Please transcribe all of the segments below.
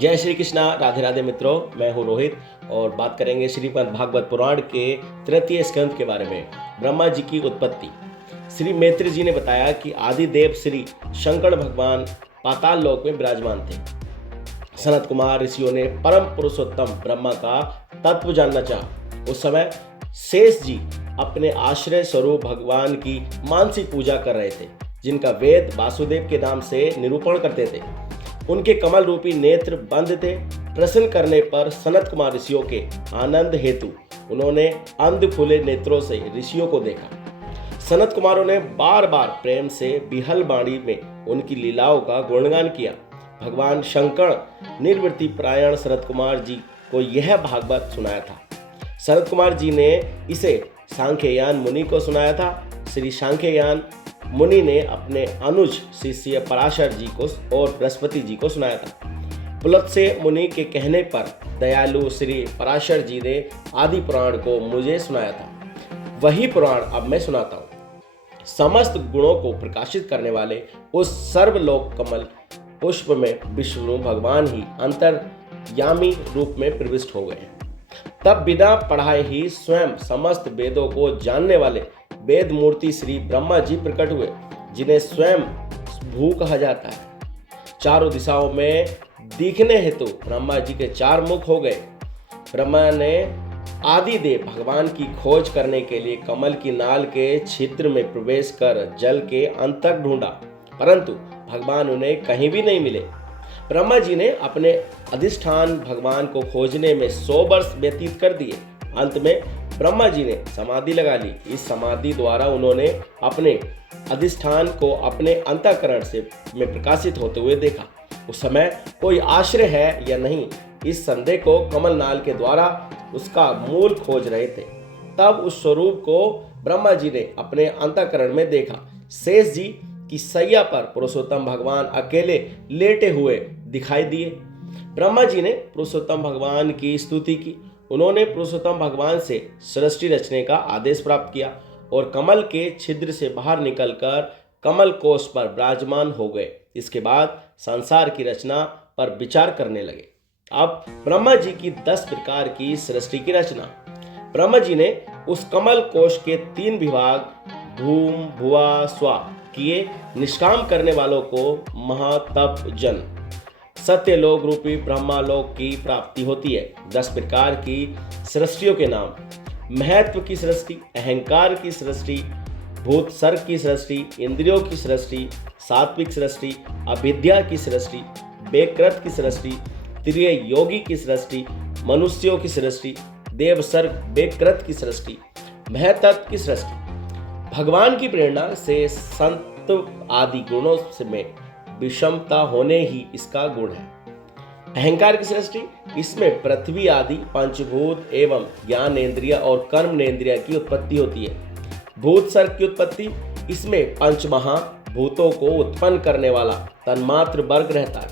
जय श्री कृष्णा, राधे राधे मित्रों। मैं हूँ रोहित और बात करेंगे श्रीमद् भागवत पुराण के तृतीय स्कंद के बारे में, ब्रह्मा जी की उत्पत्ति। श्री मैत्री जी ने बताया कि आदि देव श्री शंकर भगवान पाताल लोक में विराजमान थे। सनत कुमार ऋषियों ने परम पुरुषोत्तम ब्रह्मा का तत्व जानना चाहा। उस समय शेष जी अपने आश्रय स्वरूप भगवान की मानसिक पूजा कर रहे थे, जिनका वेद वासुदेव के नाम से निरूपण करते थे। उनके कमल रूपी नेत्र बंद थे। प्रश्न करने पर सनत कुमार ऋषियों के आनंद हेतु उन्होंने अंध खुले नेत्रों से ऋषियों को देखा। सनत कुमारों ने बार बार प्रेम से बिहल बाणी में उनकी लीलाओं का गुणगान किया। भगवान शंकर निर्वृत्ति प्रायण सनत कुमार जी को यह भागवत सुनाया था। सनत कुमार जी ने इसे सांख्ययान मुनि को सुनाया था। श्री सांख्ययान मुनि ने अपने अनुज शिष्य पराशर जी को और बृहस्पति जी को सुनाया था। पुलत्स्य मुनि के कहने पर दयालु श्री पराशर जी ने आदि पुराण को मुझे सुनाया था। वही पुराण अब मैं सुनाता हूँ। समस्त गुणों को प्रकाशित करने वाले उस सर्वलोक कमल पुष्प में विष्णु भगवान ही अंतर्यामी रूप में प्रविष्ट हो गए। तब बिना पढ़ाए ही स्वयं समस्त वेदों को जानने वाले वेद मूर्ति श्री ब्रह्मा जी प्रकट हुए, जिन्हें स्वयं भू कहा जाता है। चारों दिशाओं में दिखने हेतु ब्रह्मा जी के चार मुख हो गए। ब्रह्मा ने आदि देव भगवान की खोज करने के लिए कमल की नाल के छिद्र में प्रवेश कर जल के अंत तक ढूंढा, परंतु भगवान उन्हें कहीं भी नहीं मिले। ब्रह्मा जी ने अपने अधिष्ठान भगवान को खोजने में 100 वर्ष व्यतीत कर दिए। अंत में ब्रह्मा जी ने समाधि लगा ली। इस समाधि द्वारा उन्होंने अपने अधिष्ठान को अपने अंतःकरण से में प्रकाशित होते हुए देखा। उस समय कोई आश्रय है या नहीं, इस संदेह को कमल नाल के द्वारा उसका मूल खोज रहे थे। तब उस स्वरूप को ब्रह्मा जी ने अपने अंतःकरण में देखा। शेष जी की सैया पर पुरुषोत्तम भगवान अकेले लेटे हुए दिखाई दिए। ब्रह्मा जी ने पुरुषोत्तम भगवान की स्तुति की। उन्होंने पुरुषोत्तम भगवान से सृष्टि रचने का आदेश प्राप्त किया और कमल के छिद्र से बाहर निकलकर कमल कोश पर विराजमान हो गए। इसके बाद संसार की रचना पर विचार करने लगे। अब ब्रह्मा जी की 10 प्रकार की सृष्टि की रचना। ब्रह्मा जी ने उस कमल कोश के 3 विभाग भूम भुआ स्वा किए। निष्काम करने वालों को महातप जन सत्यलोक रूपी ब्रह्मालोक की प्राप्ति होती है। 10 प्रकार की सृष्टियों के नाम: महत्व की सृष्टि, अहंकार की सृष्टि, भूत सर्ग की सृष्टि, इंद्रियों की सृष्टि, सात्विक सृष्टि, अविद्या की सृष्टि, बेकृत की सृष्टि, त्रिय योगी की सृष्टि, मनुष्यों की सृष्टि, देव सर्ग बेकृत की सृष्टि, महतत्व की सृष्टि। भगवान की प्रेरणा से संत आदि गुणों में विषमता होने ही इसका गुण है। अहंकार की सृष्टि, इसमें पृथ्वी आदि पंचभूत एवं ज्ञानेन्द्रिय और कर्मेंद्रिय की उत्पत्ति होती है। भूत सर्ग की उत्पत्ति, इसमें पंचमहाभूतों को उत्पन्न करने वाला तन्मात्र वर्ग रहता है।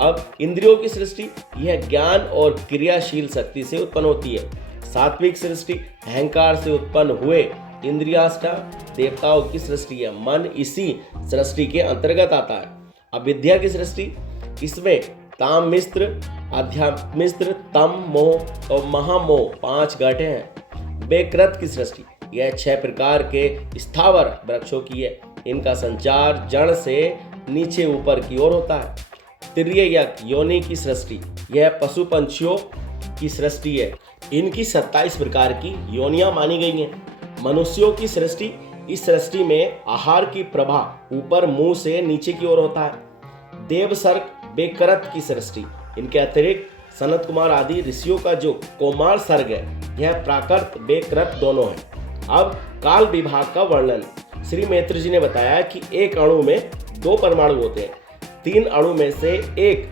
अब इंद्रियों की सृष्टि, यह ज्ञान और क्रियाशील शक्ति से उत्पन्न होती है। सात्विक सृष्टि, अहंकार से उत्पन्न हुए इंद्रियाष्टा देवताओं की सृष्टि है। मन इसी सृष्टि के अंतर्गत आता है। अविद्या की सृष्टि, इसमें ताम मिश्र, अध्यात्मिश्र, तम मोह और महामोह 5 घटे हैं। बेकृत की सृष्टि, यह 6 प्रकार के स्थावर वृक्षों की है। इनका संचार जड़ से नीचे ऊपर की ओर होता है। तिर्यक योनि की सृष्टि, यह पशु पंछियों की सृष्टि है। इनकी 27 प्रकार की योनियां मानी गई हैं। मनुष्यों की सृष्टि, इस सृष्टि में आहार की प्रभा ऊपर मुंह से नीचे की ओर होता है। देव सर्ग बेकृत की सृष्टि, इनके अतिरिक्त सनत कुमार आदि ऋषियों का जो कोमार सर्ग है, यह प्राकृत बेकृत दोनों है। अब काल विभाग का वर्णन। श्री मैत्री जी ने बताया कि एक अणु में 2 परमाणु होते हैं। 3 अणु में से एक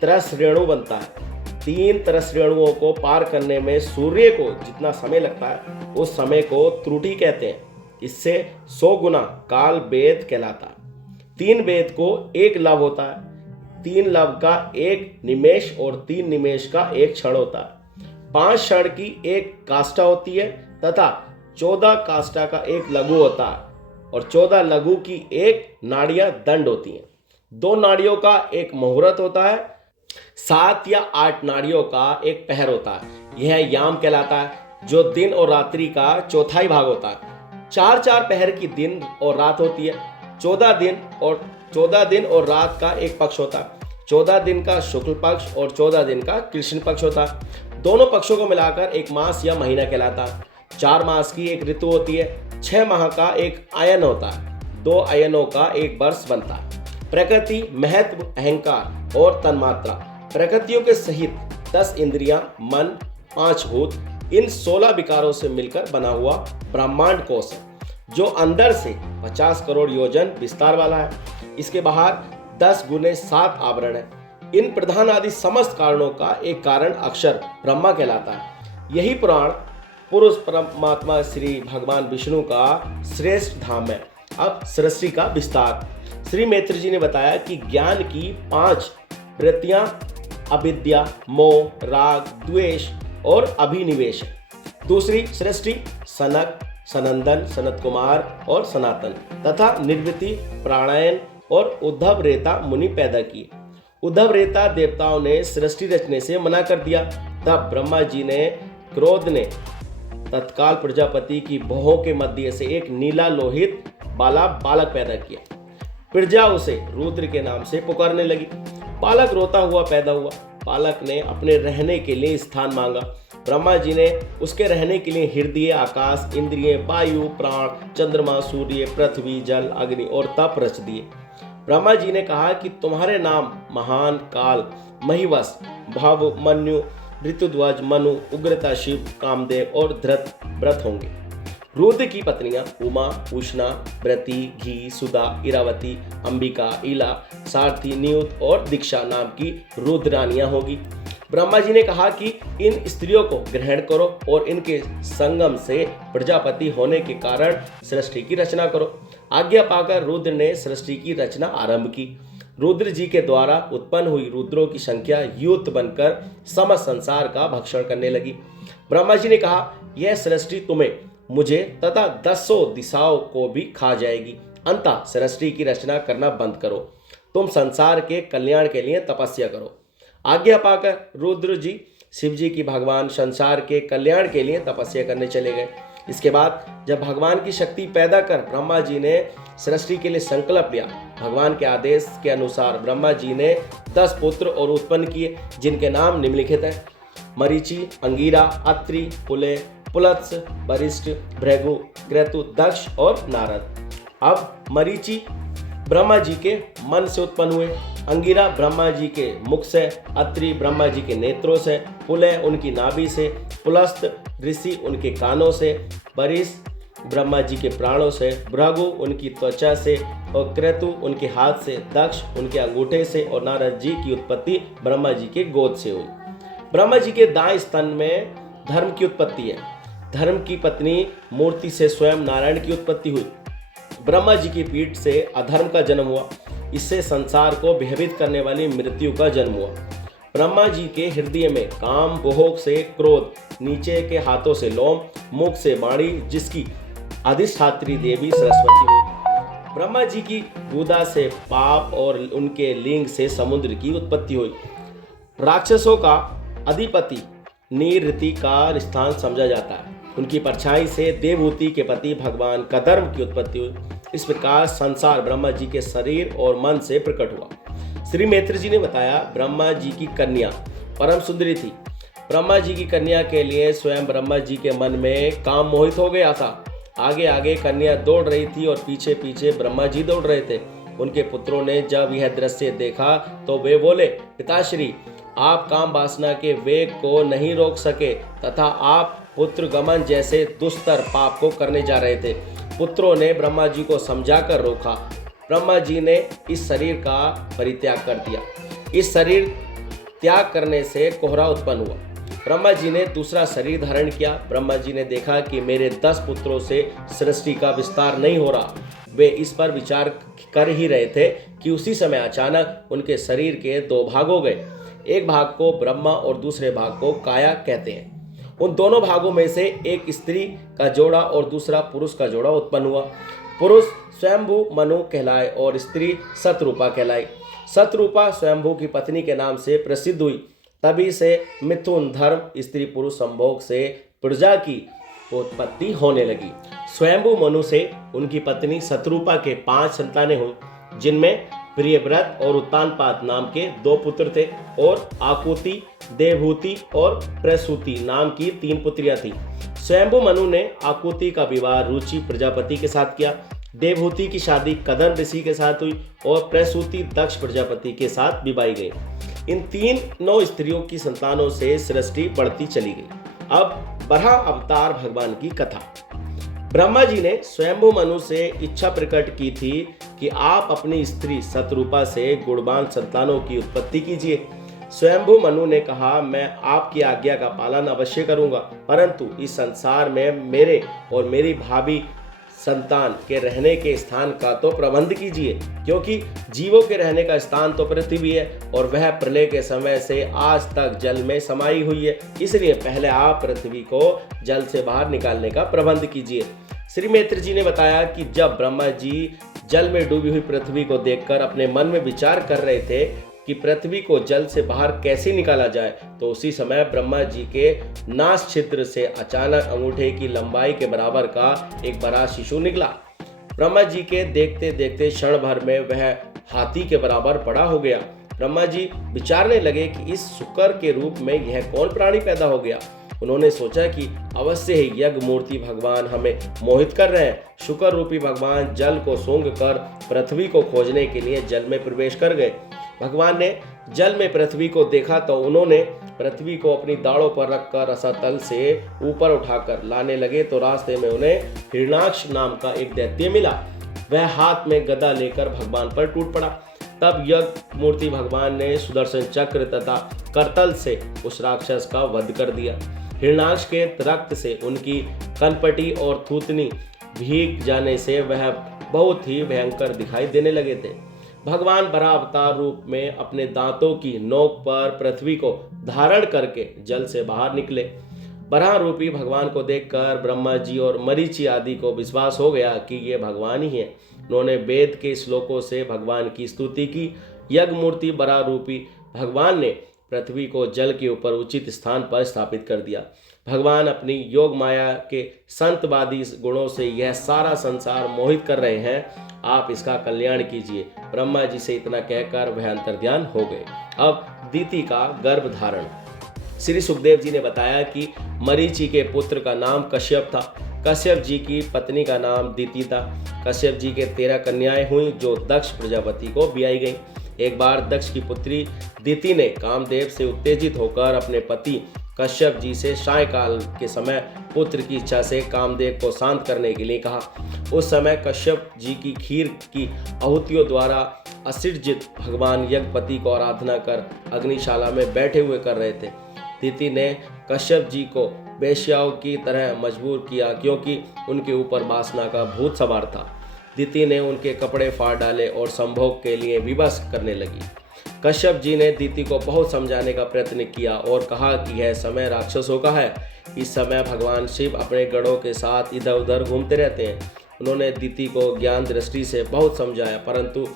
तरस रेणु बनता है। 3 तरस रेणुओं को पार करने में सूर्य को जितना समय लगता है, उस समय को त्रुटि कहते हैं। इससे 100 गुना काल वेद कहलाता है। 3 वेद को 1 लव होता है। 3 लव का 1 निमेष और 3 निमेष का 1 क्षण होता है। 5 क्षण की 1 काष्ठा होती है तथा 14 काष्ठा का 1 लघु होता है और 14 लघु की 1 नाड़ियां दंड होती हैं। 2 नाड़ियों का 1 मुहूर्त होता है। 7 या 8 नाड़ियों का एक पहर होता है, यह याम कहलाता है, जो दिन और रात्रि का चौथाई भाग होता है। 4-4 पहर की दिन और रात होती है। 14 दिन और रात का एक पक्ष होता है। 14 दिन का शुक्ल पक्ष और 14 दिन का कृष्ण पक्ष होता है। दोनों पक्षों को मिलाकर एक मास या महीना कहलाता है। 4 मास की एक ऋतु होती है। 6 माह का एक अयन होता है। 2 अयनों का एक वर्ष बनता है। प्रकृति, महत्व, अहंकार और तन्मात्रा, प्रकृतियों के सहित 10 इंद्रियां, मन, 5 भूत, इन 16 विकारों से मिलकर बना हुआ ब्रह्मांड कोश है, जो अंदर से 50 करोड़ योजन विस्तार वाला है। इसके बाहर 10 गुने 7 आवरण है। इन प्रधान आदि समस्त कारणों का एक कारण अक्षर ब्रह्मा कहलाता है। यही पुराण पुरुष परमात्मा श्री भगवान विष्णु का श्रेष्ठ धाम है। अब सृष्टि का विस्तार। श्री मैत्र जी ने बताया कि ज्ञान की 5 वृत्तियां अविद्या, मोह, राग, द्वेष और अभिनिवेश है। दूसरी सृष्टि सनक, सनंदन, सनत कुमार और सनातन तथा निर्वृति, प्राणायन और उद्धव रेता मुनि पैदा किए। उद्धव रेता देवताओं ने सृष्टि रचने से मना कर दिया। तब ब्रह्मा जी ने क्रोध ने तत्काल प्रजापति की भौहों के मध्य से एक नीला लोहित वाला बालक पैदा किया। प्रजा उसे रुद्र के नाम से पुकारने लगी। बालक रोता हुआ पैदा हुआ। बालक ने अपने रहने के लिए स्थान मांगा। ब्रह्मा जी ने उसके रहने के लिए हृदय, आकाश, इंद्रिय, वायु, प्राण, चंद्रमा, सूर्य, पृथ्वी, जल, अग्नि और तप रच दिए। ब्रह्मा जी ने कहा कि तुम्हारे नाम महान, काल, महिवस, भव, मन्यु, ऋतुध्वज, मनु, उग्रता, शिव, कामदेव और धृत व्रत होंगे। रुद्र की पत्नियां उमा, उष्णा, व्रति, घी, सुधा, इरावती, अंबिका, इला, सारथी, नियुत और दीक्षा नाम की रुद्र रानियां होगी। ब्रह्मा जी ने कहा कि इन स्त्रियों को ग्रहण करो और इनके संगम से प्रजापति होने के कारण सृष्टि की रचना करो। आज्ञा पाकर रुद्र ने सृष्टि की रचना आरंभ की। रुद्र जी के द्वारा उत्पन्न हुई रुद्रों की संख्या युक्त बनकर समस्त संसार का भक्षण करने लगी। ब्रह्मा जी ने कहा, यह सृष्टि तुम्हें, मुझे तथा 10 दिशाओं को भी खा जाएगी। अंततः सृष्टि की रचना करना बंद करो। तुम संसार के कल्याण के लिए तपस्या करो। आज्ञा पाकर रुद्र जी शिव जी की भगवान संसार के कल्याण के लिए तपस्या करने चले गए। इसके बाद जब भगवान की शक्ति पैदा कर ब्रह्मा जी ने सृष्टि के लिए संकल्प लिया, भगवान के आदेश के अनुसार ब्रह्मा जी ने 10 पुत्र और उत्पन्न किए, जिनके नाम निम्नलिखित हैं: मरीचि, अंगीरा, अत्रि, पुले, पुलत्स, वरिष्ठ, भृगु, क्रतु, दक्ष और नारद। अब मरीचि ब्रह्मा जी के मन से उत्पन्न हुए, अंगिरा ब्रह्मा जी के मुख से, अत्रि ब्रह्मा जी के नेत्रों से, पुलय उनकी नाभि से, पुलस्त ऋषि उनके कानों से, वरिष्ठ ब्रह्मा जी के प्राणों से, भृगु उनकी त्वचा से और क्रतु उनके हाथ से, दक्ष उनके अंगूठे से और नारद जी की उत्पत्ति ब्रह्मा जी के गोद से हुई। ब्रह्मा जी के दाएं स्तन में धर्म की उत्पत्ति है। धर्म की पत्नी मूर्ति से स्वयं नारायण की उत्पत्ति हुई। ब्रह्मा जी की पीठ से अधर्म का जन्म हुआ। इससे संसार को भयभीत करने वाली मृत्यु का जन्म हुआ। ब्रह्मा जी के हृदय में काम, भोग से क्रोध, नीचे के हाथों से लोम, मुख से वाणी, जिसकी अधिष्ठात्री देवी सरस्वती हुई। ब्रह्मा जी की गुदा से पाप और उनके लिंग से समुद्र की उत्पत्ति हुई। राक्षसों का अधिपति निरृति का स्थान समझा जाता है। उनकी परछाई से देवहूति के पति भगवान कदर्म की उत्पत्ति हुई। इस प्रकार संसार ब्रह्मा जी के शरीर और मन से प्रकट हुआ। श्री मैत्र जी ने बताया, ब्रह्मा जी की कन्या परम सुंदरी थी। ब्रह्मा जी की कन्या के लिए स्वयं ब्रह्मा जी के मन में काम मोहित हो गया था। आगे आगे कन्या दौड़ रही थी और पीछे पीछे ब्रह्मा जी दौड़ रहे थे। उनके पुत्रों ने जब यह दृश्य देखा तो वे बोले, पिताश्री, आप काम वासना के वेग को नहीं रोक सके तथा आप पुत्र गमन जैसे दुस्तर पाप को करने जा रहे थे। पुत्रों ने ब्रह्मा जी को समझाकर रोका। ब्रह्मा जी ने इस शरीर का परित्याग कर दिया। इस शरीर त्याग करने से कोहरा उत्पन्न हुआ। ब्रह्मा जी ने दूसरा शरीर धारण किया। ब्रह्मा जी ने देखा कि मेरे 10 पुत्रों से सृष्टि का विस्तार नहीं हो रहा। वे इस पर विचार कर ही रहे थे कि उसी समय अचानक उनके शरीर के 2 भाग हो गए। एक भाग को ब्रह्मा और दूसरे भाग को काया कहते हैं। उन दोनों भागों में से एक स्त्री का जोड़ा और दूसरा पुरुष का जोड़ा उत्पन्न हुआ। पुरुष स्वयंभू मनु कहलाए और स्त्री सतरूपा कहलाई। शतरूपा स्वयंभू की पत्नी के नाम से प्रसिद्ध हुई। तभी से मिथुन धर्म स्त्री पुरुष संभोग से प्रजा की उत्पत्ति होने लगी। स्वयंभू मनु से उनकी पत्नी शतरूपा के 5 संतानें हुई, जिनमें प्रियव्रत और उत्तानपाद नाम के 2 पुत्र थे और आकुति, देवहूति और प्रसूति नाम की 3 पुत्रियां थीं। स्वयंभू मनु ने आकुति का विवाह रुचि प्रजापति के साथ किया। देवहूति की शादी कदम ऋषि के साथ हुई और प्रसूति दक्ष प्रजापति के साथ विवाही गई। इन 3 स्त्रियों की संतानों से सृष्टि बढ़ती चली गई। अब बराह अवतार भगवान की कथा। ब्रह्मा जी ने स्वयंभू मनु से इच्छा प्रकट की थी कि आप अपनी स्त्री शतरूपा से गुणवान संतानों की उत्पत्ति कीजिए। स्वयंभू मनु ने कहा, मैं आपकी आज्ञा का पालन अवश्य करूंगा, परंतु इस संसार में मेरे और मेरी भाभी संतान के रहने के स्थान का तो प्रबंध कीजिए, क्योंकि जीवों के रहने का स्थान तो पृथ्वी है और वह प्रलय के समय से आज तक जल में समाई हुई है। इसलिए पहले आप पृथ्वी को जल से बाहर निकालने का प्रबंध कीजिए। श्री मैत्र जी ने बताया कि जब ब्रह्मा जी जल में डूबी हुई पृथ्वी को देखकर अपने मन में विचार कर रहे थे कि पृथ्वी को जल से बाहर कैसे निकाला जाए, तो उसी समय ब्रह्मा जी के नास छिद्र से अचानक अंगूठे की लंबाई के बराबर का एक बड़ा शिशु निकला। ब्रह्मा जी के देखते देखते क्षण भर में वह हाथी के बराबर बड़ा हो गया। ब्रह्मा जी विचारने लगे कि इस शुकर के रूप में यह कौन प्राणी पैदा हो गया। उन्होंने सोचा कि अवश्य ही यज्ञ मूर्ति भगवान हमें मोहित कर रहे हैं। शुकर रूपी भगवान जल को सूंघ कर पृथ्वी को खोजने के लिए जल में प्रवेश कर गए। भगवान ने जल में पृथ्वी को देखा तो उन्होंने पृथ्वी को अपनी दाढ़ों पर रखकर रसातल से ऊपर उठाकर लाने लगे, तो रास्ते में उन्हें हिरणाक्ष नाम का एक दैत्य मिला। वह हाथ में गदा लेकर भगवान पर टूट पड़ा। तब यज्ञ मूर्ति भगवान ने सुदर्शन चक्र तथा करतल से उस राक्षस का वध कर दिया। हिरणाक्ष के रक्त से उनकी कनपटी और थूथनी भीग जाने से वह बहुत ही भयंकर दिखाई देने लगे थे। भगवान बराह अवतार रूप में अपने दांतों की नोक पर पृथ्वी को धारण करके जल से बाहर निकले। बराह रूपी भगवान को देखकर ब्रह्मा जी और मरीचि आदि को विश्वास हो गया कि ये भगवान ही हैं। उन्होंने वेद के श्लोकों से भगवान की स्तुति की। यज्ञ मूर्ति बराह रूपी भगवान ने पृथ्वी को जल के ऊपर उचित स्थान पर स्थापित कर दिया। भगवान अपनी योग माया के संतवादी गुणों से यह सारा संसार मोहित कर रहे हैं, आप इसका कल्याण कीजिए। ब्रह्मा जी से इतना कहकर वह अंतर्ध्यान हो गए। अब दीति का गर्भ धारण। श्री सुखदेव जी ने बताया कि मरीचि के पुत्र का नाम कश्यप था। कश्यप जी की पत्नी का नाम दीति था। कश्यप जी के 13 कन्याएं हुई जो दक्ष प्रजापति को ब्याई गई। एक बार दक्ष की पुत्री दीति ने कामदेव से उत्तेजित होकर अपने पति कश्यप जी से सायंकाल के समय पुत्र की इच्छा से कामदेव को शांत करने के लिए कहा। उस समय कश्यप जी की खीर की आहुतियों द्वारा असृजित भगवान यज्ञपति को आराधना कर अग्निशाला में बैठे हुए कर रहे थे। दीति ने कश्यप जी को वेश्याओं की तरह मजबूर किया, क्योंकि उनके ऊपर वासना का भूत सवार था। दीति ने उनके कपड़े फाड़ डाले और संभोग के लिए विवश करने लगी। कश्यप जी ने दीति को बहुत समझाने का प्रयत्न किया और कहा कि यह समय राक्षसों का है। इस समय भगवान शिव अपने गणों के साथ इधर उधर घूमते रहते हैं। उन्होंने दीति को ज्ञान दृष्टि से बहुत समझाया, परंतु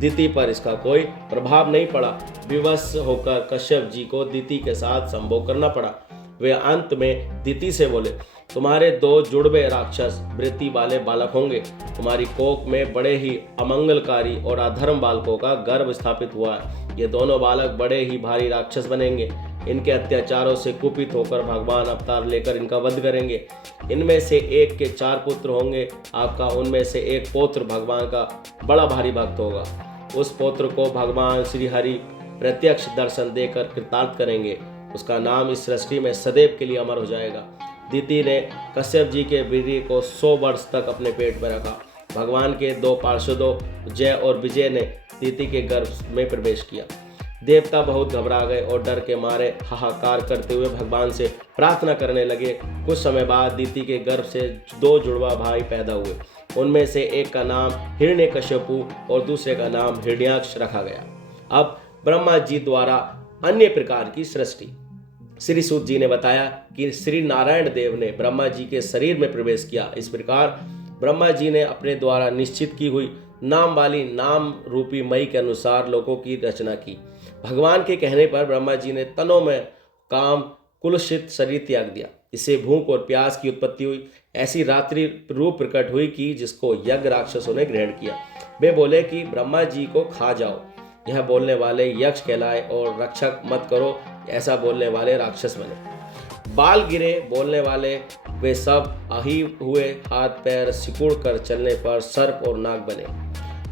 दीति पर इसका कोई प्रभाव नहीं पड़ा। विवश होकर कश्यप जी को दीति के साथ संभोग करना पड़ा। वे अंत में दीति से बोले, तुम्हारे 2 जुड़वे राक्षस वृत्ति वाले बालक होंगे। तुम्हारी कोख में बड़े ही अमंगलकारी और अधर्म बालकों का गर्भ स्थापित हुआ है। ये दोनों बालक बड़े ही भारी राक्षस बनेंगे। इनके अत्याचारों से कुपित होकर भगवान अवतार लेकर इनका वध करेंगे। इनमें से एक के 4 पुत्र होंगे। आपका उनमें से एक पौत्र भगवान का बड़ा भारी भक्त होगा। उस पौत्र को भगवान श्री हरि प्रत्यक्ष दर्शन देकर कृतार्थ करेंगे। उसका नाम इस सृष्टि में सदैव के लिए अमर हो जाएगा। दीति ने कश्यप जी के वीर्य को 100 वर्ष तक अपने पेट में रखा। भगवान के 2 पार्षदों जय और विजय ने दीति के गर्भ में प्रवेश किया। देवता बहुत घबरा गए और डर के मारे हाहाकार करते हुए भगवान से प्रार्थना करने लगे। कुछ समय बाद दीति के गर्भ से 2 जुड़वा भाई पैदा हुए। उनमें से एक का नाम हिरण्यकश्यपु और दूसरे का नाम हिरण्याक्ष रखा गया। अब ब्रह्मा जी द्वारा अन्य प्रकार की सृष्टि। श्री सूत जी ने बताया कि श्री नारायण देव ने ब्रह्मा जी के शरीर में प्रवेश किया। इस प्रकार ब्रह्मा जी ने अपने द्वारा निश्चित की हुई नाम वाली नाम रूपी मई के अनुसार लोकों की रचना की। भगवान के कहने पर ब्रह्मा जी ने तनों में काम कुलुषित शरीर त्याग दिया। इससे भूख और प्यास की उत्पत्ति हुई। ऐसी रात्रि रूप प्रकट हुई कि जिसको यज्ञ राक्षसों ने ग्रहण किया। वे बोले कि ब्रह्मा जी को खा जाओ। यह बोलने वाले यक्ष कहलाए और रक्षक मत करो, ऐसा बोलने वाले राक्षस बने। बाल गिरे बोलने वाले वे सब आही हुए, हाथ पैर सिकुड़ कर चलने पर सर्प और नाग बने।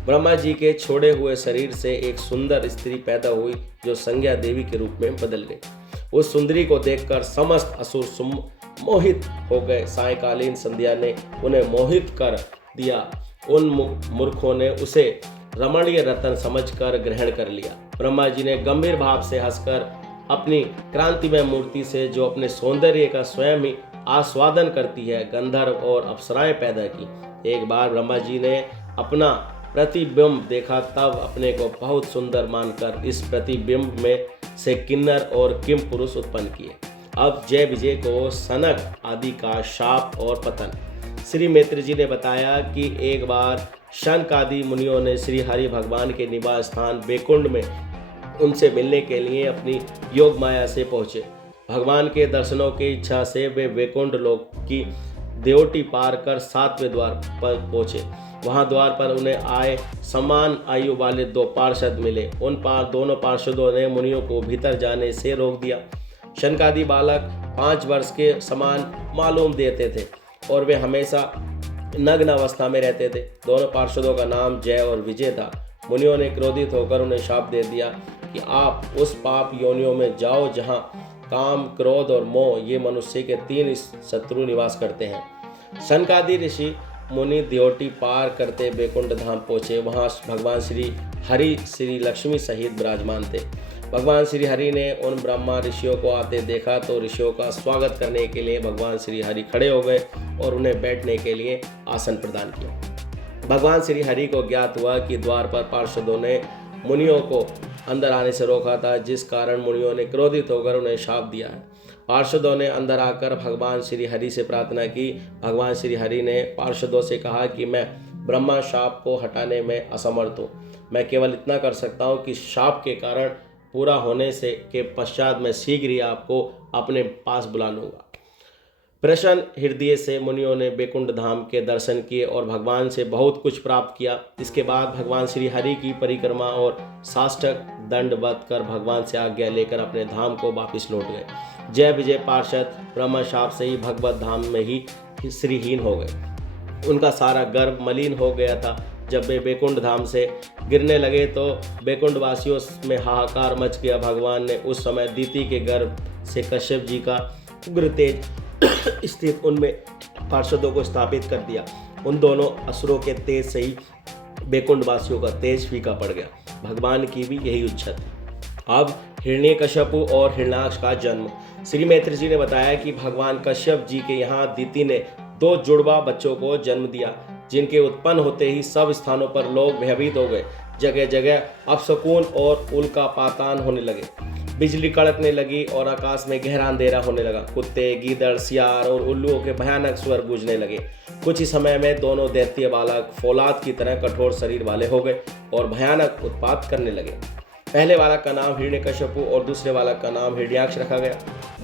ब्रह्मा जी के छोड़े हुए शरीर से एक सुंदर स्त्री पैदा हुई जो संज्ञा देवी के रूप में बदल गई। उस सुंदरी को देखकर समस्त असुर मोहित हो गए। सायंकालीन संध्या ने उन्हें मोहित कर दिया। उन मूर्खों ने उसे रमणीय रत्न समझकर ग्रहण कर लिया। ब्रह्मा जी ने गंभीर भाव से हंसकर अपनी क्रांतिमय मूर्ति से, जो अपने सौंदर्य का स्वयं ही आस्वादन करती है, गंधर्व और अप्सराएं पैदा की। एक बार ब्रह्मा जी ने अपना प्रतिबिंब देखा, तब अपने को बहुत सुंदर मानकर इस प्रतिबिंब में से किन्नर और किम पुरुष उत्पन्न किए। अब जय विजय को सनक आदि का शाप और पतन। श्री मैत्र जी ने बताया कि एक बार शनक आदि मुनियों ने श्री हरि भगवान के निवास स्थान बैकुंठ में उनसे मिलने के लिए अपनी योग माया से पहुँचे। भगवान के दर्शनों की इच्छा से वे बैकुंठ लोक की देवटी पार कर 7वें द्वार पर पहुँचे। वहां द्वार पर उन्हें आए समान आयु वाले 2 पार्षद मिले। दोनों पार्षदों ने मुनियों को भीतर जाने से रोक दिया। शनकादि बालक 5 वर्ष के समान मालूम देते थे और वे हमेशा नग्न अवस्था में रहते थे। दोनों पार्षदों का नाम जय और विजय था। मुनियों ने क्रोधित होकर उन्हें शाप दे दिया कि आप उस पाप योनियों में जाओ जहाँ काम, क्रोध और मोह ये मनुष्य के 3 शत्रु निवास करते हैं। शनकादि ऋषि मुनि देवटी पार करते बैकुंठ धाम पहुँचे। वहाँ भगवान श्री हरि श्री लक्ष्मी सहित विराजमान थे। भगवान श्री हरि ने उन ब्रह्मा ऋषियों को आते देखा तो ऋषियों का स्वागत करने के लिए भगवान श्री हरि खड़े हो गए और उन्हें बैठने के लिए आसन प्रदान किया। भगवान श्री हरि को ज्ञात हुआ कि द्वार पर पार्षदों ने मुनियों को अंदर आने से रोका था, जिस कारण मुनियों ने क्रोधित होकर उन्हें शाप दिया है। पार्षदों ने अंदर आकर भगवान श्री हरि से प्रार्थना की। भगवान श्री हरि ने पार्षदों से कहा कि मैं ब्रह्मा शाप को हटाने में असमर्थ हूँ। मैं केवल इतना कर सकता हूँ कि शाप के कारण पूरा होने से के पश्चात मैं शीघ्र ही आपको अपने पास बुला लूँगा। प्रसन्न हृदय से मुनियों ने बैकुंठ धाम के दर्शन किए और भगवान से बहुत कुछ प्राप्त किया। इसके बाद भगवान श्री हरि की परिक्रमा और साष्टक दंडवत कर भगवान से आज्ञा लेकर अपने धाम को वापस लौट गए। जय विजय पार्षद ब्रह्मा शाप से ही भगवत धाम में ही श्रीहीन हो गए। उनका सारा गर्भ मलिन हो गया था। जब वे बैकुंठ धाम से गिरने लगे तो बैकुंठ वासियों में हाहाकार मच गया। भगवान ने उस समय दीति के गर्भ से कश्यप जी का उग्र तेज स्थित उनमें पार्षदों को स्थापित कर दिया। उन दोनों असुरों के तेज से ही बैकुंठ वासियों का तेज फीका पड़ गया। भगवान की भी यही इच्छा थी। अब हिरण्यकश्यपु और हिरण्याक्ष का जन्म। श्री मैत्र जी ने बताया कि भगवान कश्यप जी के यहाँ दीति ने 2 जुड़वा बच्चों को जन्म दिया, जिनके उत्पन्न होते ही सब स्थानों पर लोग भयभीत हो गए। जगह जगह अपशकुन और उल्का पातान होने लगे। बिजली कड़कने लगी और आकाश में गहरा अंधेरा होने लगा। कुत्ते, गीदड़, सियार और उल्लुओं के भयानक स्वर गूंजने लगे। कुछ ही समय में दोनों दैत्य बालक फौलाद की तरह कठोर शरीर वाले हो गए और भयानक उत्पात करने लगे। पहले बालक का नाम हिरण्यकश्यपु और दूसरे बालक का नाम हिरण्याक्ष रखा गया।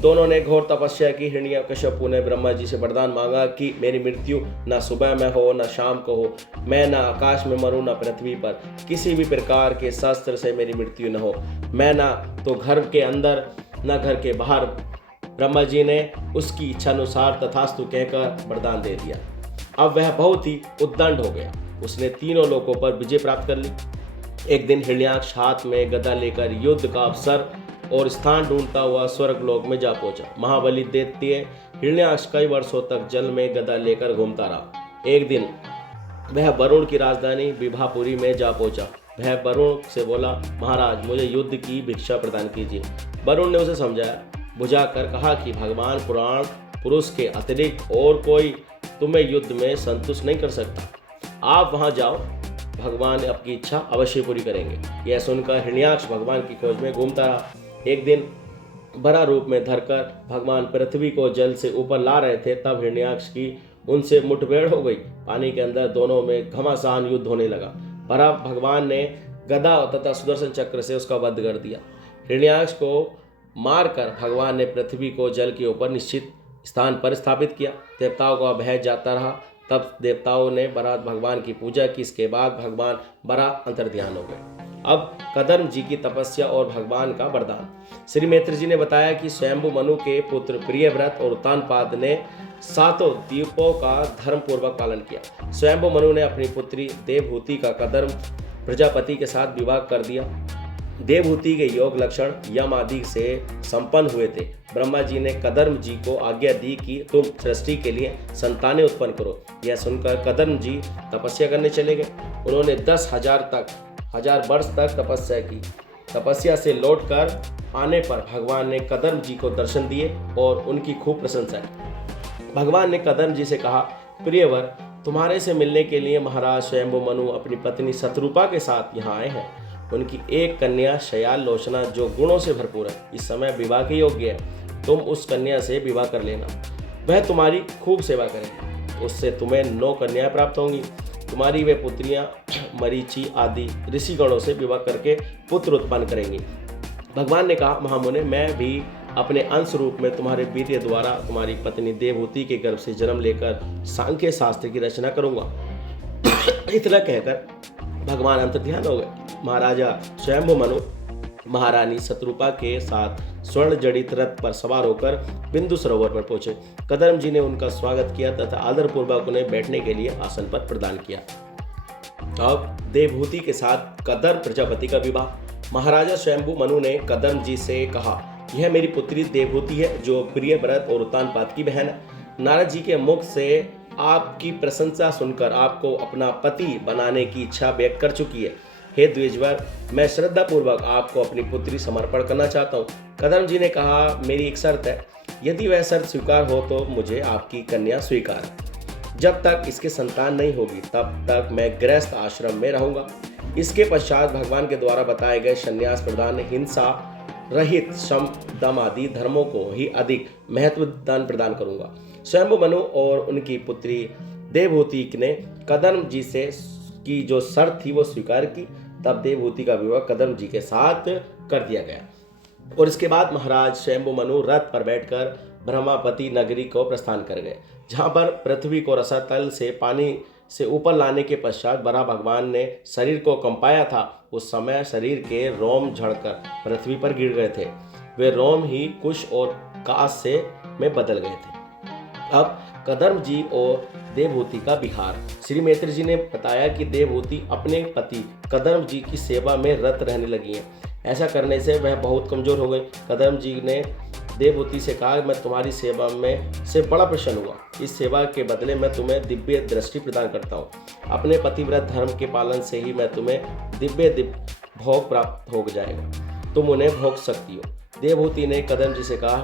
दोनों ने घोर तपस्या की। हिरण्यकश्यपु ने ब्रह्मा जी से वरदान मांगा कि मेरी मृत्यु न सुबह में हो न शाम को हो, मैं न आकाश में मरूं न पृथ्वी पर, किसी भी प्रकार के शस्त्र से मेरी मृत्यु न हो, मैं न तो घर के अंदर न घर के बाहर। ब्रह्मा जी ने उसकी इच्छानुसार तथास्तु कहकर वरदान दे दिया। अब वह बहुत ही उद्दंड हो गया। उसने तीनों लोकों पर विजय प्राप्त कर ली। एक दिन हिरण्याक्ष हाथ में गदा लेकर युद्ध का अवसर और स्थान ढूंढता हुआ स्वर्गलोक में जा पहुंचा। महाबली दैत्य हिरण्याक्ष कई वर्षों तक जल में गदा लेकर घूमता रहा। एक दिन वह वरुण की राजधानी विभापुरी में जा पहुंचा। वह वरुण से बोला, महाराज मुझे युद्ध की भिक्षा प्रदान कीजिए। वरुण ने उसे समझाया बुझाकर कहा कि भगवान पुराण पुरुष के अतिरिक्त और कोई तुम्हें युद्ध में संतुष्ट नहीं कर सकता। आप वहां जाओ, भगवान आपकी इच्छा अवश्य पूरी करेंगे। यह सुनकर हिरण्याक्ष भगवान की खोज में घूमता रहा। एक दिन बड़ा रूप में धरकर भगवान पृथ्वी को जल से ऊपर ला रहे थे, तब हिरण्याक्ष की उनसे मुठभेड़ हो गई। पानी के अंदर दोनों में घमासान युद्ध होने लगा। भरा भगवान ने गदा तथा सुदर्शन चक्र से उसका वध कर दिया। हिरण्याक्ष को मारकर भगवान ने पृथ्वी को जल के ऊपर निश्चित स्थान पर स्थापित किया। देवताओं का भय जाता रहा। तब देवताओं ने बराह भगवान की पूजा की। इसके बाद भगवान बराह अंतर्ध्यान हो गए। अब कदर्म जी की तपस्या और भगवान का वरदान। श्री मैत्र जी ने बताया कि स्वयंभु मनु के पुत्र प्रियव्रत और उत्तानपाद ने 7 द्वीपों का धर्म पूर्वक पालन किया। स्वयंभु मनु ने अपनी पुत्री देवहूति का कदर्म प्रजापति के साथ विवाह कर दिया। देवहूति के योग लक्षण यम आदि से संपन्न हुए थे। ब्रह्मा जी ने कदर्म जी को आज्ञा दी कि तुम सृष्टि के लिए संतानें उत्पन्न करो। यह सुनकर कदर्म जी तपस्या करने चले गए। उन्होंने 10,000 वर्ष तक तपस्या की। तपस्या से लौटकर आने पर भगवान ने कदर्म जी को दर्शन दिए और उनकी खूब प्रशंसा की। भगवान ने कदर्म जी से कहा, प्रियवर, तुम्हारे से मिलने के लिए महाराज स्वयंभु मनु अपनी पत्नी शतरूपा के साथ यहाँ आए हैं। उनकी एक कन्या शयाल लोचना जो गुणों से भरपूर है, इस समय विवाह के योग्य है। तुम उस कन्या से विवाह कर लेना, वह तुम्हारी खूब सेवा करेगी। उससे तुम्हें 9 कन्याएं प्राप्त होंगी। तुम्हारी वे पुत्रियां मरीचि आदि ऋषिगणों से विवाह करके पुत्र उत्पन्न करेंगी। भगवान ने कहा, महामुने, मैं भी अपने अंश रूप में तुम्हारे वीर्य द्वारा तुम्हारी पत्नी देवहूति के गर्भ से जन्म लेकर सांख्य शास्त्र की रचना करूंगा। इतना कहकर भगवान अंतर्ध्यान हो गए। महाराजा स्वयंभु मनु महारानी शतरूपा के साथ स्वर्ण जड़ित रथ पर सवार होकर बिंदु सरोवर पर पहुंचे। कदर्म जी ने उनका स्वागत किया तथा आदरपूर्वक उन्हें बैठने के लिए आसन पर प्रदान किया। अब देवहूति के साथ कदर्म प्रजापति का विवाह। महाराजा स्वयंभु मनु ने कदर्म जी से कहा, यह मेरी पुत्री देवहूति है, जो प्रियव्रत और उत्तानपाद की बहन है। नारद जी के मुख से आपकी प्रशंसा सुनकर आपको अपना पति बनाने की इच्छा व्यक्त कर चुकी है। हे द्विजवर, मैं श्रद्धापूर्वक आपको अपनी पुत्री समर्पण करना चाहता हूँ। कदर्म जी ने कहा, मेरी एक शर्त है। यदि वह शर्त स्वीकार हो तो मुझे आपकी कन्या स्वीकार है। जब तक इसके संतान नहीं होगी तब तक मैं गृहस्थ आश्रम में रहूंगा। इसके पश्चात भगवान के द्वारा बताए गए संन्यास प्रदान, हिंसा रहित शम दम आदि धर्मों को ही अधिक महत्व दान प्रदान करूंगा। स्वयंभु मनु और उनकी पुत्री देवहूति ने कदर्म जी से की जो शर्त थी वो स्वीकार की। तब देवहूति का विवाह कदर्म जी के साथ कर दिया गया और इसके बाद महाराज स्वयंभु मनु रथ पर बैठकर ब्रह्मापति नगरी को प्रस्थान कर गए, जहाँ पर पृथ्वी को रसातल से पानी से ऊपर लाने के पश्चात बराह भगवान ने शरीर को कंपाया था। उस समय शरीर के रोम झड़कर पृथ्वी पर गिर गए थे। वे रोम ही कुश और कास से में बदल गए थे। अब कदर्म जी और देवहूति का विहार। श्री मैत्र जी ने बताया कि देवहूति अपने पति कदर्म जी की सेवा में रत रहने लगी हैं। ऐसा करने से वह बहुत कमजोर हो गई। कदर्म जी ने देवहूति से कहा, मैं तुम्हारी सेवा में से बड़ा प्रसन्न हुआ। इस सेवा के बदले मैं तुम्हें दिव्य दृष्टि प्रदान करता हूँ। अपने पतिव्रत धर्म के पालन से ही मैं तुम्हें दिव्य भोग प्राप्त हो जाएगा। तुम उन्हें भोग सकती हो। देवहूति ने कदर्म जी से कहा,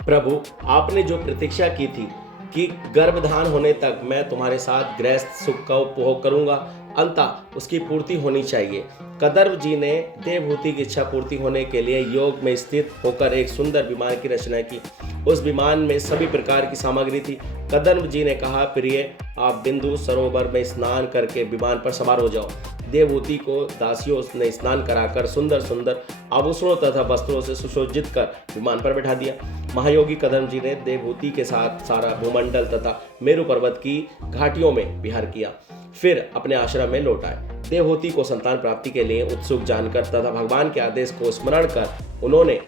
प्रभु, आपने जो प्रतीक्षा की थी कि गर्भधान होने तक मैं तुम्हारे साथ गृहस्थ सुख का उपभोग करूंगा, अंततः उसकी पूर्ति होनी चाहिए। कदर्म जी ने देवहूति की इच्छा पूर्ति होने के लिए योग में स्थित होकर एक सुंदर विमान की रचना की। उस विमान में सभी प्रकार की सामग्री थी। कदर्म जी ने कहा, प्रिय, आप बिंदु सरोवर में स्नान करके विमान पर सवार हो जाओ। देवहूति को दासियों ने स्नान कराकर सुंदर सुंदर आभूषणों तथा वस्त्रों से सुशोभित कर विमान पर बैठा दिया। महायोगी कदर्म जी ने देवहूति के साथ सारा भूमंडल तथा मेरु पर्वत की घाटियों में विहार किया, फिर अपने आश्रम में लौट आए। देवहूति को संतान प्राप्ति के लिए उत्सुक जानकर तथा भगवान के आदेश को स्मरण कर उन्होंने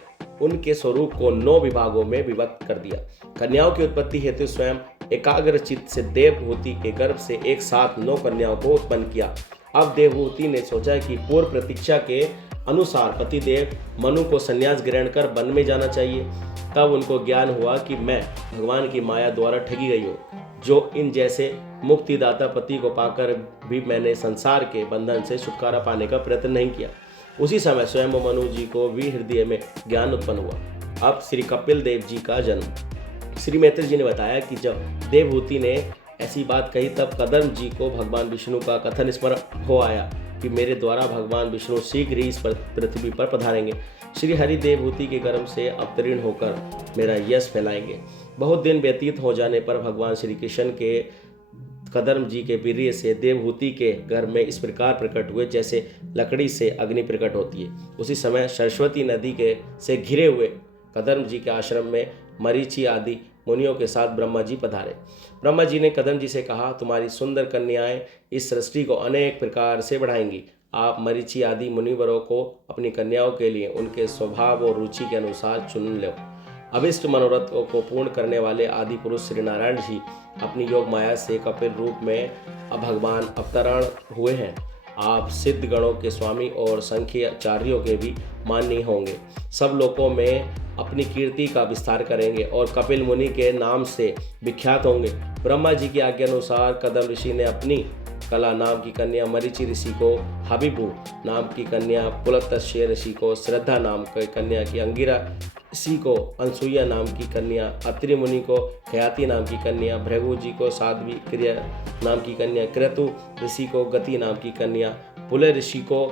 उनके स्वरूप को 9 विभागों में विभक्त कर दिया। कन्याओं की उत्पत्ति हेतु स्वयं एकाग्र चित्त से देवहूति के गर्भ से एक साथ 9 कन्याओं को उत्पन्न किया। अब देवहूति ने सोचा कि पूर्व प्रतीक्षा के अनुसार पतिदेव मनु को संन्यास ग्रहण कर वन में जाना चाहिए। तब उनको ज्ञान हुआ कि मैं भगवान की माया द्वारा ठगी गई हूँ, जो इन जैसे मुक्तिदाता पति को पाकर भी मैंने संसार के बंधन से छुटकारा पाने का प्रयत्न नहीं किया। उसी समय स्वयं मनु जी को भी हृदय में ज्ञान उत्पन्न हुआ। अब श्री कपिल देव जी का जन्म। श्री मैत्र जी ने बताया कि जब देवहूति ने ऐसी बात कही तब कदर्म जी को भगवान विष्णु का कथन स्मरण हो आया कि मेरे द्वारा भगवान विष्णु शीघ्र ही इस पृथ्वी पर पधारेंगे। श्री हरि देवहूति के गर्भ से अवतीर्ण होकर मेरा यश फैलाएंगे। बहुत दिन व्यतीत हो जाने पर भगवान श्री कृष्ण के कदम जी के वीर्य से देवहूति के घर में इस प्रकार प्रकट हुए जैसे लकड़ी से अग्नि प्रकट होती है। उसी समय सरस्वती नदी के से घिरे हुए कदम जी के आश्रम में मरीचि आदि मुनियों के साथ ब्रह्मा जी पधारे। ब्रह्मा जी ने कदम जी से कहा, तुम्हारी सुंदर कन्याएं इस सृष्टि को अनेक प्रकार से बढ़ाएंगी। आप मरीचि आदि मुनिवरों को अपनी कन्याओं के लिए उनके स्वभाव और रुचि के अनुसार चुन लो। अभिष्ट मनोरथों को पूर्ण करने वाले आदि पुरुष श्री नारायण जी अपनी योग माया से कपिल रूप में भगवान अवतरण हुए हैं। आप सिद्ध गणों के स्वामी और संख्याचार्यों के भी माननीय होंगे। सब लोकों में अपनी कीर्ति का विस्तार करेंगे और कपिल मुनि के नाम से विख्यात होंगे। ब्रह्मा जी की आज्ञा अनुसार कदम ऋषि ने अपनी कला नाम की कन्या मरीचि ऋषि को हबिबू नाम की कन्या, पुलत्स्य ऋषि को श्रद्धा नाम की कन्या की, अंगिरा ऋषि को अनसुईया नाम की कन्या, अत्रि मुनि को खयाति नाम की कन्या, भृगु जी को साध्वी क्रिया नाम की कन्या, क्रतु ऋषि को गति नाम की कन्या, पुलय ऋषि को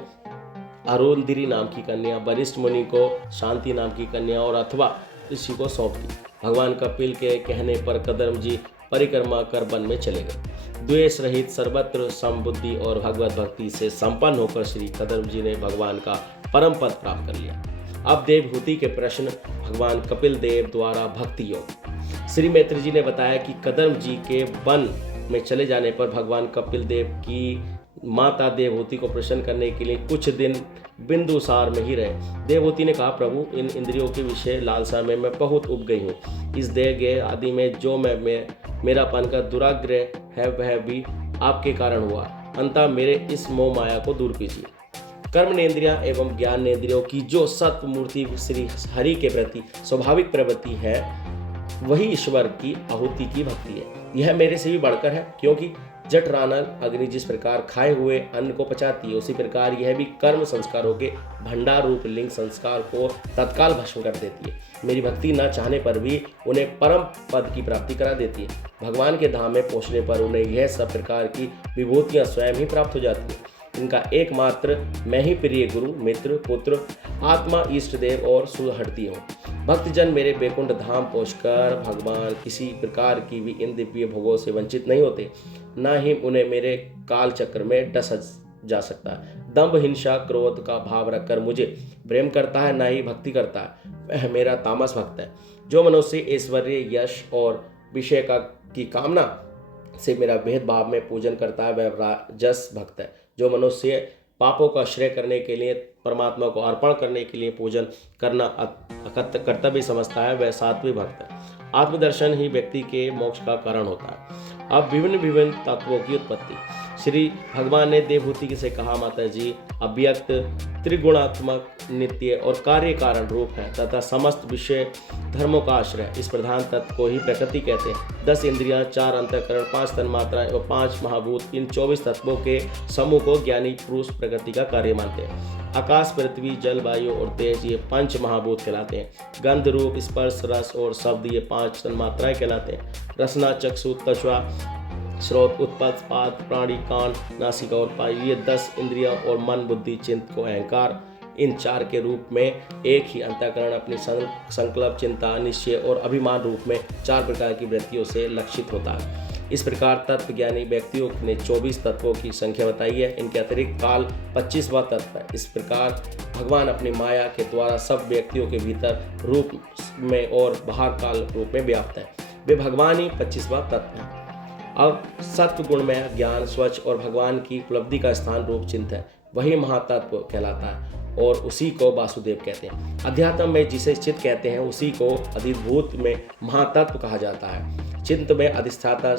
अरुंधरी नाम की कन्या, वरिष्ठ मुनि को शांति नाम की कन्या और अथवा ऋषि को सौंप दी। भगवान कपिल के कहने पर कदम जी परिक्रमा कर वन में चले गए। द्वेष रहित सर्वत्र समबुद्धि और भगवत भक्ति से संपन्न होकर श्री कदम जी ने भगवान का परम पद प्राप्त कर लिया। अब देवहूति के प्रश्न भगवान कपिल देव द्वारा भक्ति योग। श्री मैत्री जी ने बताया कि कदम जी के वन में चले जाने पर भगवान कपिल देव की माता देवहूति को प्रसन्न करने के लिए कुछ दिन बिंदुसार में ही रहे। देवहूति ने कहा, प्रभु इन इंद्रियों के विषय लालसा में मैं बहुत उब गई हूँ। इस देह आदि में जो मेरापन का दुराग्रह है वह भी आपके कारण हुआ। अंततः मेरे इस मोह माया को दूर कीजिए। कर्मनेन्द्रियां एवं ज्ञानेन्द्रियों की जो सत्य मूर्ति श्री हरि के प्रति स्वाभाविक प्रवृत्ति है वही ईश्वर की आहुति की भक्ति है। यह मेरे से भी बढ़कर है, क्योंकि जठरानल अग्नि जिस प्रकार खाए हुए अन्न को पचाती है, उसी प्रकार यह भी कर्म संस्कारों के भंडार रूप लिंग संस्कार को तत्काल भस्म कर देती है। मेरी भक्ति न चाहने पर भी उन्हें परम पद की प्राप्ति करा देती है। भगवान के धाम में पहुँचने पर उन्हें यह सब प्रकार की विभूतियाँ स्वयं ही प्राप्त हो जाती है। इनका एकमात्र मैं ही प्रिय गुरु, मित्र, पुत्र, आत्मा, इष्ट देव और सुहृदय हूँ। भक्तजन मेरे बैकुंठ धाम पहुंचकर भगवान किसी प्रकार की भी इन दिव्य भोगों से वंचित नहीं होते, न ही उन्हें मेरे काल चक्र में डसा जा सकता है। दंभ, हिंसा, क्रोध का भाव रखकर मुझे प्रेम करता है, न ही भक्ति करता है, वह मेरा तामस भक्त है। जो मनुष्य ऐश्वर्य, यश और विषय की कामना से मेरा भेदभाव में पूजन करता है वह राजस भक्त है। जो मनुष्य पापों का श्रेय करने के लिए परमात्मा को अर्पण करने के लिए पूजन करना कर्तव्य समझता है वह सात्विक भक्त है। आत्मदर्शन ही व्यक्ति के मोक्ष का कारण होता है। अब विभिन्न तत्वों की उत्पत्ति। श्री भगवान ने देवहूति से कहा, माता जी अव्यक्त, त्रिगुणात्मक, नित्य और कार्य कारण रूप है तथा समस्त विषय धर्मों का आश्रय। इस प्रधान तत्व को ही प्रकृति कहते हैं। 10 इंद्रियां, 4 अंतःकरण, 5 तन्मात्राएं और 5 महाभूत, इन 24 तत्वों के समूह को ज्ञानी पुरुष प्रकृति का कार्य मानते हैं। आकाश, पृथ्वी, जल, वायु और तेज ये 5 महाभूत कहलाते हैं। गंध, रूप, स्पर्श, रस और शब्द ये 5 तन्मात्राएं कहलाते हैं। रसना, चक्षु, त्वचा, स्रोत, उत्पत्त, पाद, प्राणी, कान, नासिका और पायु ये 10 इंद्रियां और मन, बुद्धि, चित्त को अहंकार, इन 4 के रूप में एक ही अंतःकरण अपनी संकल्प, चिंता, निश्चय और अभिमान रूप में 4 प्रकार की वृत्तियों से लक्षित होता है। इस प्रकार तत्वज्ञानी व्यक्तियों ने 24 तत्वों की संख्या बताई है। इनके अतिरिक्त काल 25वां तत्व है। इस प्रकार भगवान अपनी माया के द्वारा सब व्यक्तियों के भीतर रूप में और बाहर काल रूप में व्याप्त है। वे भगवान ही 25वां तत्व है। अब सत्व गुण में ज्ञान, स्वच्छ और भगवान की उपलब्धि का स्थान रूप चिंत है, वही महातत्व कहलाता है और उसी को वासुदेव कहते हैं। अध्यात्म में जिसे चित्त कहते हैं उसी को अधिभूत में महातत्व कहा जाता है। चित्त में अधिष्ठाता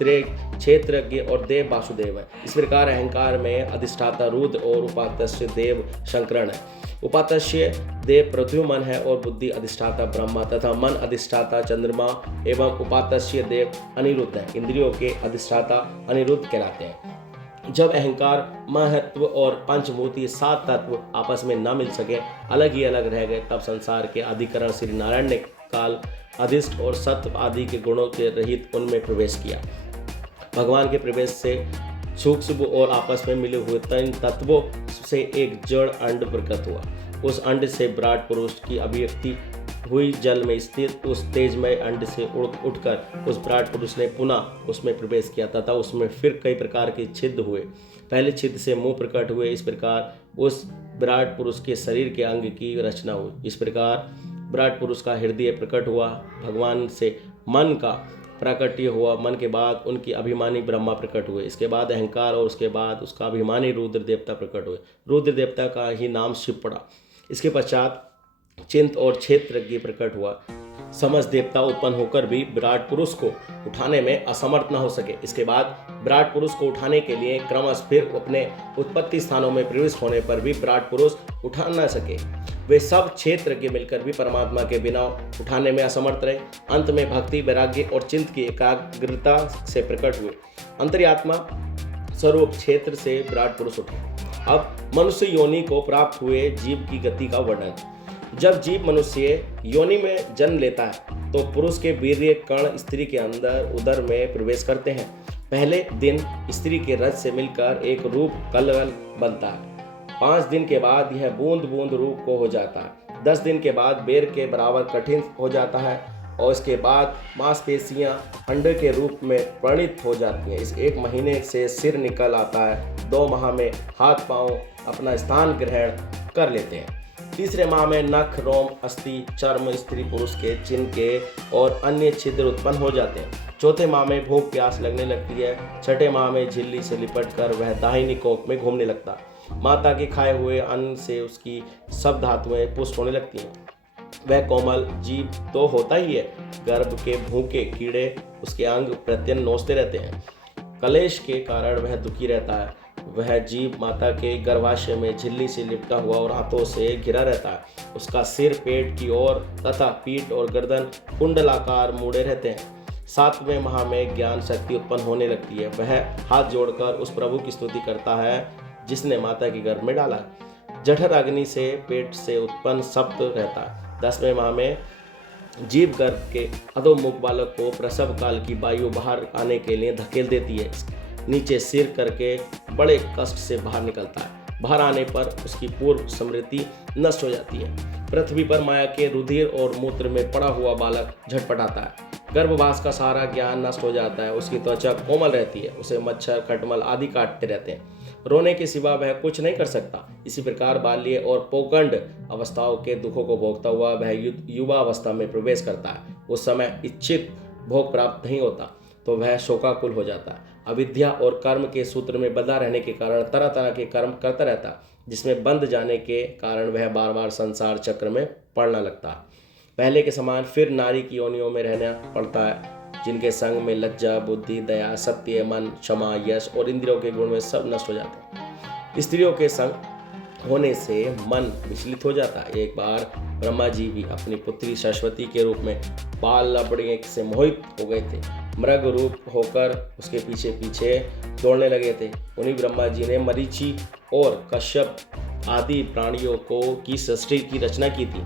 क्षेत्रज्ञ और देव वासुदेव है। इस प्रकार अहंकार में अधिष्ठाता रुद्र और उपास्य देव शंकरण है। उपास्य देव प्रद्युमन है और बुद्धि अधिष्ठाता ब्रह्मा तथा मन अधिष्ठाता चंद्रमा एवं उपास्य देव अनिरुद्ध है। इंद्रियों के अधिष्ठाता अनिरुद्ध कहलाते हैं। जब अहंकार, महत्व और पंचभूति 7 तत्व आपस में न मिल सके, अलग ही अलग रह गए, तब संसार के अधिकरण श्री नारायण ने काल, अधिष्ठ और सत्व आदि के गुणों के रहित उनमें प्रवेश किया। भगवान के प्रवेश से सूक्ष्म और आपस में मिले हुए 3 तत्वों से एक जड़ अंड प्रकट हुआ। उस अंड से विराट पुरुष की अभिव्यक्ति हुई जल में स्थित उस तेजमय अंड से उठकर उस विराट पुरुष ने पुनः उसमें प्रवेश किया तथा उसमें फिर कई प्रकार के छिद्र हुए। पहले छिद्र से मुंह प्रकट हुए। इस प्रकार उस विराट पुरुष के शरीर के अंग की रचना हुई। इस प्रकार विराट पुरुष का हृदय प्रकट हुआ। भगवान से मन का प्राकट्य हुआ। मन के बाद उनकी अभिमानी ब्रह्मा प्रकट हुए। इसके बाद अहंकार और उसके बाद उसका अभिमानी रुद्र देवता प्रकट हुए। रुद्र देवता का ही नाम शिव पड़ा। इसके पश्चात चिंत और क्षेत्रज्ञ प्रकट हुआ। समस्त देवता उत्पन्न होकर भी विराट पुरुष को उठाने में असमर्थ न हो सके। इसके बाद विराट पुरुष को उठाने के लिए क्रमश फिर अपने उत्पत्ति स्थानों में प्रविष्ट होने पर भी विराट पुरुष उठा न सके। वे सब क्षेत्र के मिलकर भी परमात्मा के बिना उठाने में असमर्थ रहे। अंत में भक्ति, वैराग्य और चिंत की एकाग्रता से प्रकट हुए। अंतर्यात्मा स्वरूप क्षेत्र से विराट पुरुष उठे। अब मनुष्य योनि को प्राप्त हुए जीव की गति का वर्णन। जब जीव मनुष्य योनि में जन्म लेता है तो पुरुष के वीर्य कण स्त्री के अंदर उदर में प्रवेश करते हैं। पहले दिन स्त्री के रज से मिलकर एक रूप कलगल बनता है। 5 दिन के बाद यह बूंद बूंद रूप को हो जाता है। 10 दिन के बाद बेर के बराबर कठिन हो जाता है और इसके बाद मांसपेशियां अंडे के रूप में परिणित हो जाती हैं। इस 1 महीने से सिर निकल आता है। 2 माह में हाथ पांव अपना स्थान ग्रहण कर लेते हैं। तीसरे माह में नख, रोम, अस्थि, चर्म, स्त्री पुरुष के चिन्ह के और अन्य छिद्र उत्पन्न हो जाते हैं। चौथे माह में भूख प्यास लगने लगती है। छठे माह में झिल्ली से लिपट कर वह दाहिनी कोख में घूमने लगता है। माता के खाए हुए अन्न से उसकी सब धातुएं पुष्ट होने लगती हैं। वह कोमल जीव तो होता ही है। गर्भ के भूखे कीड़े उसके अंग प्रत्यन नोचते रहते हैं। कलेश के कारण वह दुखी रहता है। वह जीव माता के गर्भाशय में झिल्ली से लिपटा हुआ और हाथों से घिरा रहता है। उसका सिर पेट की ओर तथा पीठ और गर्दन कुंडलाकार मुड़े रहते हैं। 7वें माह में ज्ञान शक्ति उत्पन्न होने लगती है। वह हाथ जोड़कर उस प्रभु की स्तुति करता है जिसने माता के गर्भ में डाला। जठर अग्नि से पेट से उत्पन्न शब्द रहता है। 10वें माह में जीव गर्भ के अधोमुख बालक को प्रसव काल की वायु बाहर आने के लिए धकेल देती है। नीचे सिर करके बड़े कष्ट से बाहर निकलता है। बाहर आने पर उसकी पूर्व स्मृति नष्ट हो जाती है। पृथ्वी पर माया के रुधिर और मूत्र में पड़ा हुआ बालक झटपटाता है। गर्भवास का सारा ज्ञान नष्ट हो जाता है। उसकी त्वचा कोमल रहती है। उसे मच्छर, खटमल आदि काटते रहते हैं। रोने के सिवा वह कुछ नहीं कर सकता। इसी प्रकार बाल्य और पौगंड अवस्थाओं के दुखों को भोगता हुआ वह युवा अवस्था में प्रवेश करता है। उस समय इच्छित भोग प्राप्त नहीं होता तो वह शोकाकुल हो जाता है। अविद्या और कर्म के सूत्र में बंधा रहने के कारण तरह तरह के कर्म करता रहता है, जिसमें बंध जाने के कारण वह बार बार संसार चक्र में पड़ना लगता है। पहले के समान फिर नारी की योनियों में रहना पड़ता है, जिनके संग में लज्जा, बुद्धि, दया, सत्य, मन, क्षमा, यश और इंद्रियों के गुण में सब नष्ट हो जाते हैं। स्त्रियों के संग होने से मन विचलित हो जाता है। एक बार ब्रह्मा जी भी अपनी पुत्री सरस्वती के रूप में बाल लबड़े से मोहित हो गए थे। मृग रूप होकर उसके पीछे पीछे दौड़ने लगे थे। उन्हीं ब्रह्मा जी ने मरीचि और कश्यप आदि प्राणियों की सृष्टि की रचना की थी।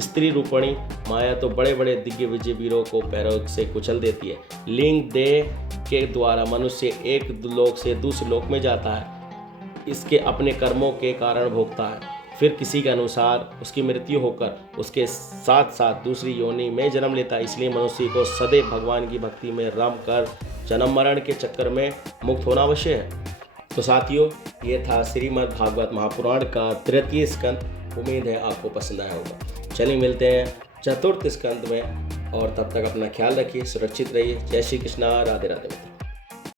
स्त्री रूपणी माया तो बड़े बड़े दिव्य विजय वीरों को पैरों से कुचल देती है। लिंग देह के द्वारा मनुष्य एक लोक से दूसरे लोक में जाता है। इसके अपने कर्मों के कारण भोगता है। फिर किसी के अनुसार उसकी मृत्यु होकर उसके साथ साथ दूसरी योनि में जन्म लेता है। इसलिए मनुष्य को सदैव भगवान की भक्ति में रम कर जन्म मरण के चक्कर में मुक्त होना अवश्य है। तो साथियों, ये था श्रीमद् भागवत महापुराण का 3 स्कंद। उम्मीद है आपको पसंद आया होगा। चलिए मिलते हैं 4th स्कंद में, और तब तक अपना ख्याल रखिए, सुरक्षित रहिए। जय श्री कृष्णा, राधे राधे।